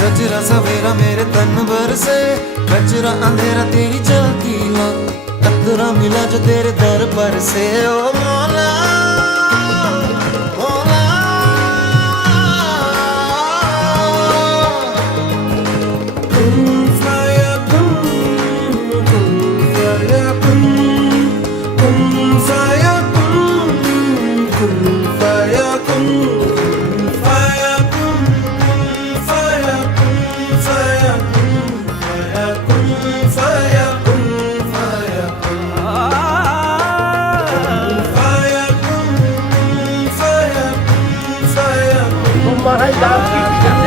सजरा सवेरा मेरे तन भर से, कचरा अंधेरा तेरी जलती ला, कतरा मिला जो तेरे दर पर से। ओ मौला मौला, कुन फयाकुन, कुन फयाकुन, कुन फयाकुन, कुन फयाकुन। Mahal